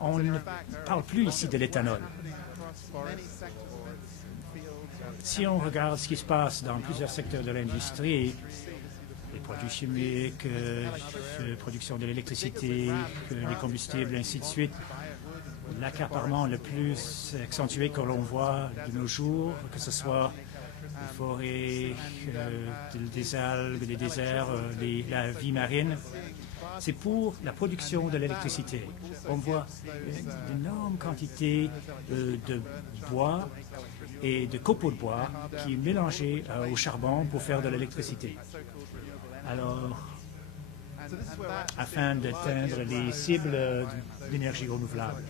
On ne parle plus ici de l'éthanol. Si on regarde ce qui se passe dans plusieurs secteurs de l'industrie, les produits chimiques, production de l'électricité, les combustibles, ainsi de suite, l'accaparement le plus accentué que l'on voit de nos jours, que ce soit les forêts, des algues, des déserts, la vie marine, c'est pour la production de l'électricité. On voit une énorme quantité de bois et de copeaux de bois qui est mélangé au charbon pour faire de l'électricité. Alors, afin d'atteindre les cibles d'énergie renouvelable,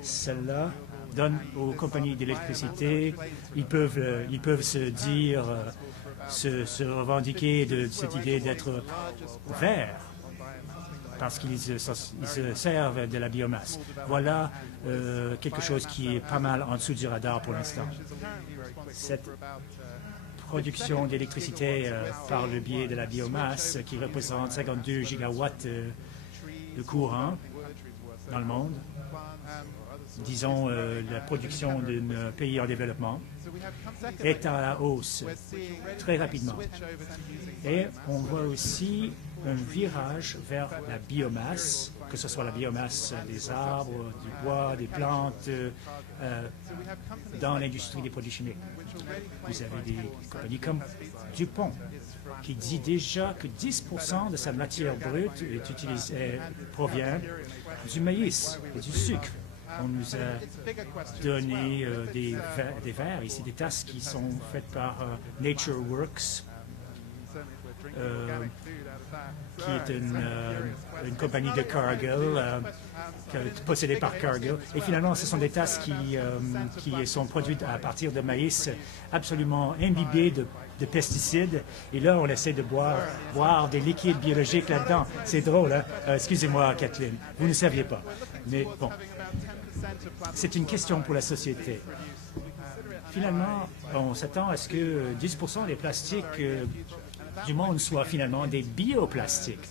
cela donne aux compagnies d'électricité, ils peuvent se dire, se revendiquer de cette idée d'être verts, parce qu'ils se servent de la biomasse. Voilà quelque chose qui est pas mal en dessous du radar pour l'instant. Cette production d'électricité par le biais de la biomasse, qui représente 52 gigawatts de courant dans le monde, disons la production d'un pays en développement, est à la hausse très rapidement. Et on voit aussi un virage vers la biomasse, que ce soit la biomasse des arbres, du bois, des plantes, dans l'industrie des produits chimiques. Vous avez des compagnies comme DuPont, qui dit déjà que 10% de sa matière brute provient du maïs et du sucre. On nous a donné des verres, ici des tasses qui sont faites par NatureWorks, qui est une compagnie de Cargill, possédée par Cargill. Et finalement, ce sont des tasses qui sont produites à partir de maïs absolument imbibées de pesticides. Et là, on essaie de boire des liquides biologiques là-dedans. C'est drôle, hein? Excusez-moi, Kathleen, vous ne saviez pas. Mais bon, c'est une question pour la société. Finalement, on s'attend à ce que 10% des plastiques du monde soient finalement des bioplastiques,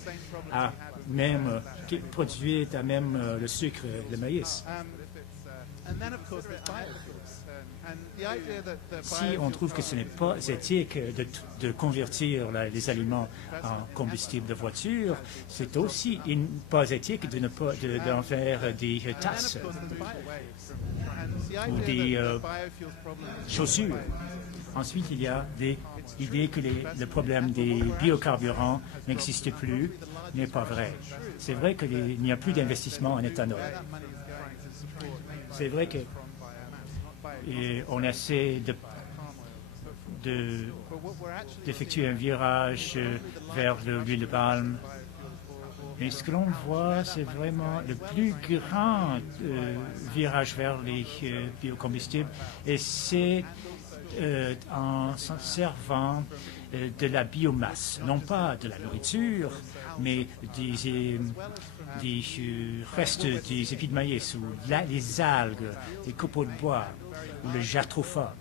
qui produisent à même le sucre et le maïs. Si on trouve que ce n'est pas éthique de convertir les aliments en combustible de voiture, c'est aussi pas éthique d'en faire des tasses ou des chaussures. Ensuite, il y a l'idée que le problème des biocarburants n'existe plus, n'est pas vrai. C'est vrai qu'il n'y a plus d'investissement en éthanol. C'est vrai que on essaie d'effectuer un virage vers l'huile de palme. Mais ce que l'on voit, c'est vraiment le plus grand virage vers les biocombustibles, et c'est en s'en servant de la biomasse, non pas de la nourriture, mais des restes des épis de maïs, ou les algues, les copeaux de bois, ou le jatropha,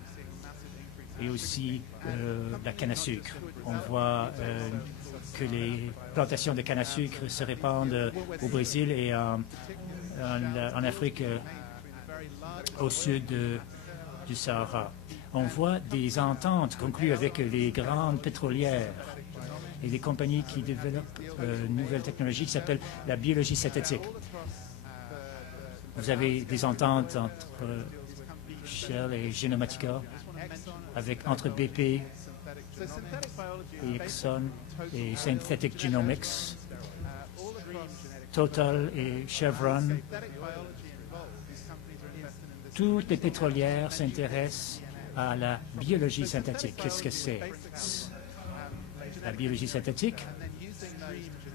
et aussi la canne à sucre. On voit que les plantations de canne à sucre se répandent au Brésil et en Afrique au sud du Sahara. On voit des ententes conclues avec les grandes pétrolières et des compagnies qui développent une nouvelle technologie qui s'appelle la biologie synthétique. Vous avez des ententes entre Shell et Genomatica, entre BP et Exxon et Synthetic Genomics, Total et Chevron. Toutes les pétrolières s'intéressent à la biologie synthétique. Qu'est-ce que c'est? La biologie synthétique,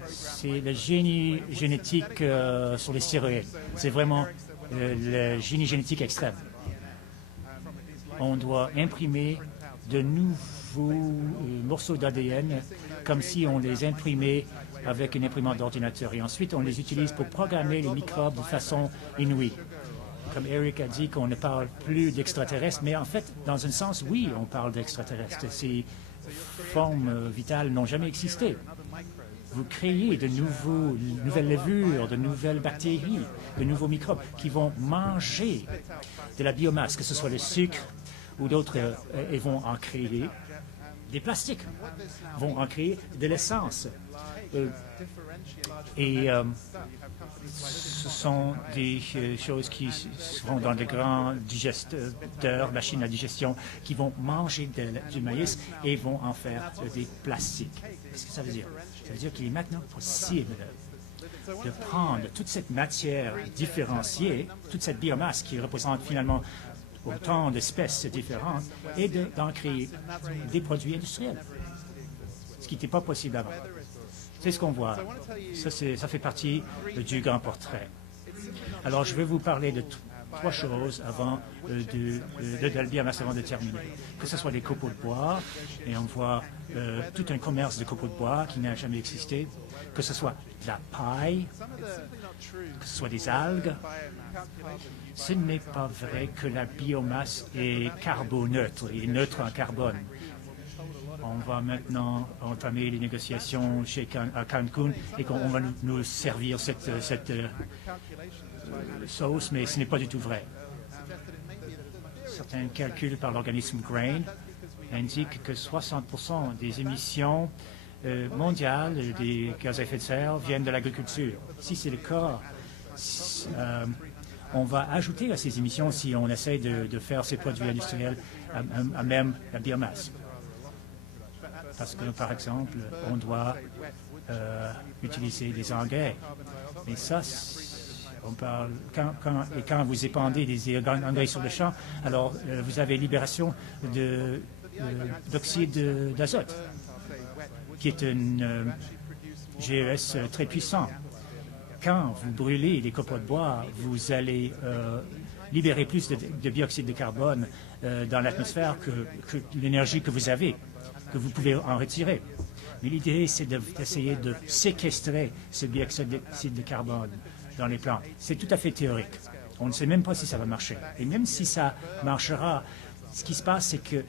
c'est le génie génétique sur les stéroïdes. C'est vraiment le génie génétique extrême. On doit imprimer de nouveaux morceaux d'ADN comme si on les imprimait avec une imprimante d'ordinateur. Et ensuite, on les utilise pour programmer les microbes de façon inouïe. Comme Eric a dit qu'on ne parle plus d'extraterrestres, mais en fait, dans un sens, oui, on parle d'extraterrestres. Ces formes vitales n'ont jamais existé. vous créez de nouvelles levures, de nouvelles bactéries, de nouveaux microbes qui vont manger de la biomasse, que ce soit le sucre ou d'autres, et vont en créer des plastiques, vont en créer de l'essence. Ce sont des choses qui seront dans de grands digesteurs, machines à digestion, qui vont manger du maïs et vont en faire des plastiques. Qu'est-ce que ça veut dire? Ça veut dire qu'il est maintenant possible de prendre toute cette matière différenciée, toute cette biomasse qui représente finalement autant d'espèces différentes, et d'en créer des produits industriels, ce qui n'était pas possible avant. C'est ce qu'on voit. Ça fait partie du grand portrait. Alors, je vais vous parler de trois choses avant de la biomasse avant de terminer. Que ce soit des copeaux de bois, et on voit tout un commerce de copeaux de bois qui n'a jamais existé, que ce soit de la paille, que ce soit des algues. Ce n'est pas vrai que la biomasse est carboneutre, est neutre en carbone. On va maintenant entamer les négociations à Cancun et qu'on va nous servir cette sauce, mais ce n'est pas du tout vrai. Certains calculs par l'organisme GRAIN indiquent que 60% des émissions mondiales des gaz à effet de serre viennent de l'agriculture. Si c'est le cas, on va ajouter à ces émissions si on essaie de faire ces produits industriels à même la biomasse. Parce que, par exemple, on doit utiliser des engrais. Et ça, on parle, quand vous épandez des engrais sur le champ, alors vous avez libération d'oxyde d'azote, qui est un GES très puissant. Quand vous brûlez des copeaux de bois, vous allez libérer plus de dioxyde de carbone dans l'atmosphère que l'énergie que vous avez, que vous pouvez en retirer. Mais l'idée, c'est d'essayer de séquestrer ce dioxyde de carbone dans les plantes. C'est tout à fait théorique. On ne sait même pas si ça va marcher. Et même si ça marchera, ce qui se passe, c'est que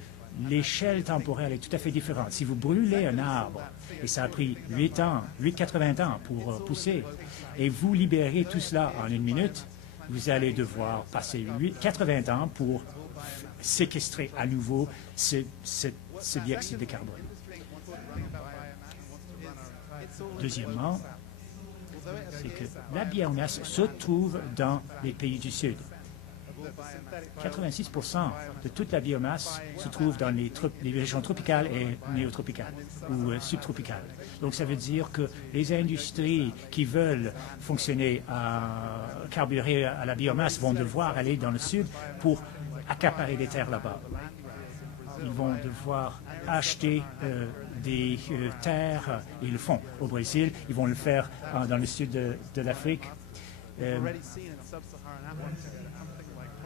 l'échelle temporelle est tout à fait différente. Si vous brûlez un arbre, et ça a pris 80 ans pour pousser, et vous libérez tout cela en 1 minute, vous allez devoir passer 80 ans pour séquestrer à nouveau ce dioxyde de carbone. Deuxièmement, c'est que la biomasse se trouve dans les pays du Sud. 86% de toute la biomasse se trouve dans les régions tropicales et néotropicales ou subtropicales. Donc, ça veut dire que les industries qui veulent fonctionner à carburer à la biomasse vont devoir aller dans le Sud pour accaparer des terres là-bas. Ils vont devoir acheter des terres, ils le font au Brésil, ils vont le faire dans le sud de l'Afrique.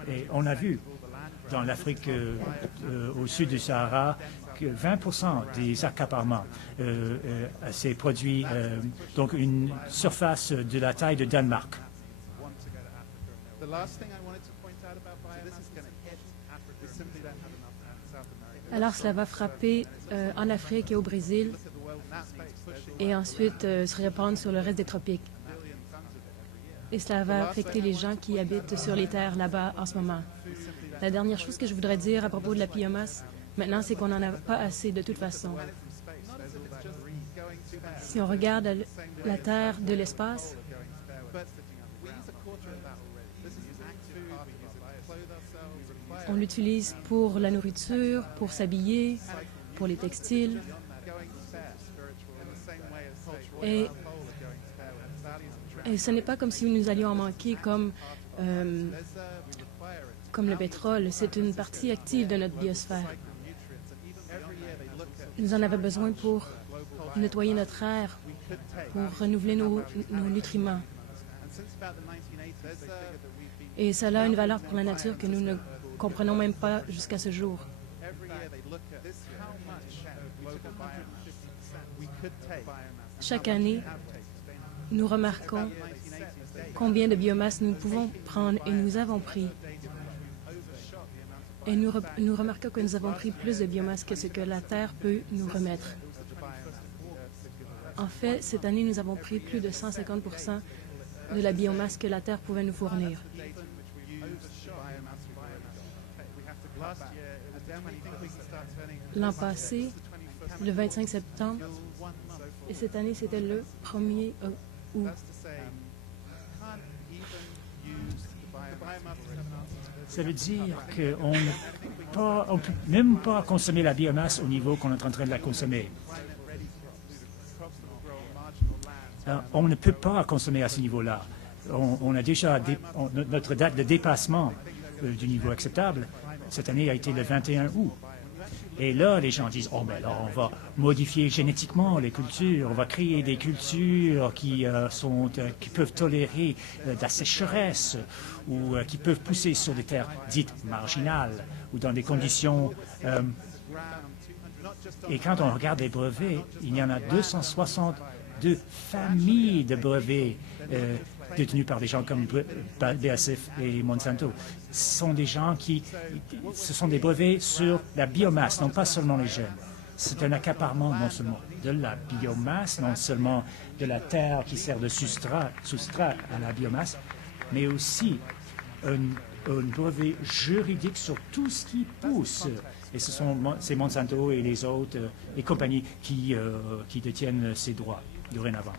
Et on a vu dans l'Afrique au sud du Sahara que 20% des accaparements ces produits, donc une surface de la taille de Danemark. Alors cela va frapper en Afrique et au Brésil et ensuite se répandre sur le reste des tropiques. Et cela va affecter les gens qui habitent sur les terres là-bas en ce moment. La dernière chose que je voudrais dire à propos de la biomasse, maintenant, c'est qu'on n'en a pas assez de toute façon. Si on regarde la Terre de l'espace, on l'utilise pour la nourriture, pour s'habiller, pour les textiles. Et ce n'est pas comme si nous allions en manquer comme le pétrole. C'est une partie active de notre biosphère. Nous en avons besoin pour nettoyer notre air, pour renouveler nos nutriments. Et cela a une valeur pour la nature que nous ne comprenons même pas jusqu'à ce jour. Chaque année, nous remarquons combien de biomasse nous pouvons prendre et nous avons pris. Et nous remarquons que nous avons pris plus de biomasse que ce que la Terre peut nous remettre. En fait, cette année, nous avons pris plus de 150 de la biomasse que la Terre pouvait nous fournir. L'an passé, le 25 septembre, et cette année, c'était le 1er août. Ça veut dire qu'on ne peut même pas consommer la biomasse au niveau qu'on est en train de la consommer. On ne peut pas consommer à ce niveau-là. On a déjà notre date de dépassement du niveau acceptable. Cette année a été le 21 août. Et là, les gens disent, oh, mais là, on va modifier génétiquement les cultures, on va créer des cultures qui peuvent tolérer de la sécheresse ou qui peuvent pousser sur des terres dites marginales ou dans des conditions... et quand on regarde les brevets, il y en a 262 familles de brevets détenus par des gens comme BASF et Monsanto. Ce sont des gens ce sont des brevets sur la biomasse, non pas seulement les jeunes. C'est un accaparement non seulement de la biomasse, non seulement de la terre qui sert de substrat à la biomasse, mais aussi un brevet juridique sur tout ce qui pousse. Et c'est Monsanto et les autres, les compagnies qui détiennent ces droits dorénavant.